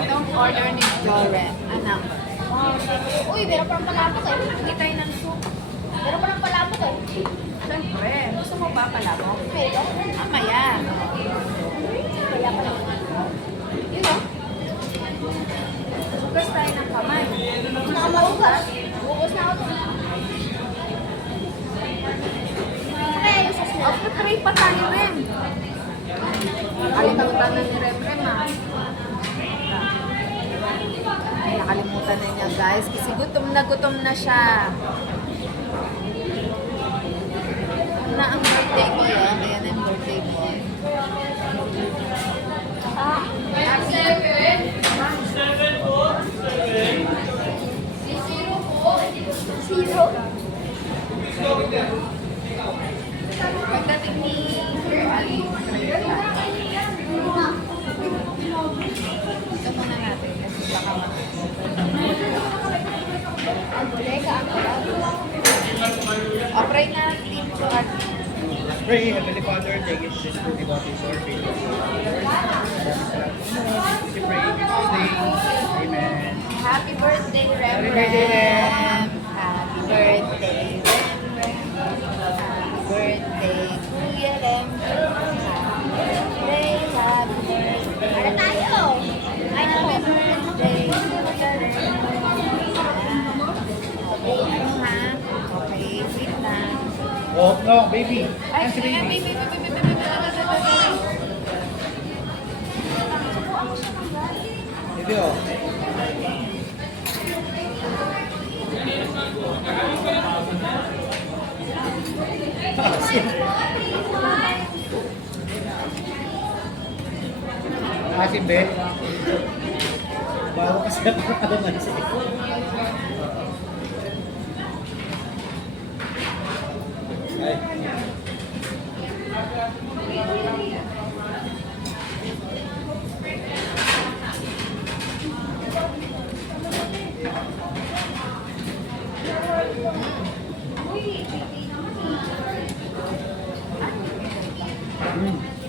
Itong order ni Joret, anak. Uy, meron pa ng palabok eh. Hindi tayo ng soup. Meron pa ng palabok eh. Siyempre, gusto mo ba palabok? Meron. Mamaya. Kaya pa naman. Yun o. Hugas tayo ng kamay. Nakamaugas. Ubus na ako. Kaya yung sauce nila. Pray pa tayo rin. Nakalimutan na ni Remrem ah. Ay, nakalimutan na niya guys kasi gutom na siya. Na ang birthday ko yun. Ayan ang birthday ko. Zero. Pagdating ni Sir Ali, ito muna natin kasi baka Teka, ang palabok. pray na team ko at Pray, Heavenly Father, thank you for this food about this Lord. Thank you. We pray in Jesus' name. Amen. happy birthday, Rem. Happy birthday, Rem. Happy birthday, Rem. Happy birthday, Kuya Rem. Happy birthday. Ano tayo? Ay, Happy naku. birthday, Kuya Rem. Okay, ano ha? Okay, wait lang. Oh, no, baby. Ay, Nancy, baby. baby. Baby, oh. Asim, be. Bago kasi ako ano na siya. Ay. Mm.